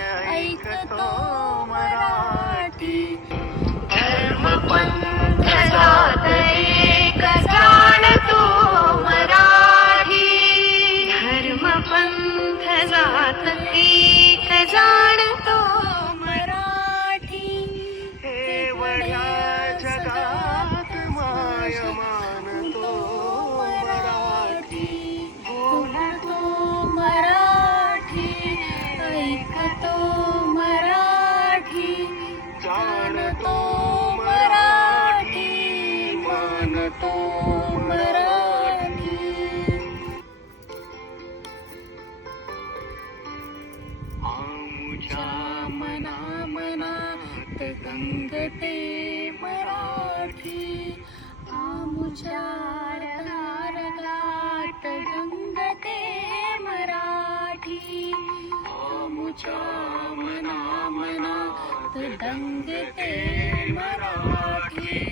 ऐकतो मराठी. आमुच्या मना मनात गंगते मराठी. आमुच्या रगात गंगते मराठी. आमुच्या मना मनात गंगते मराठी.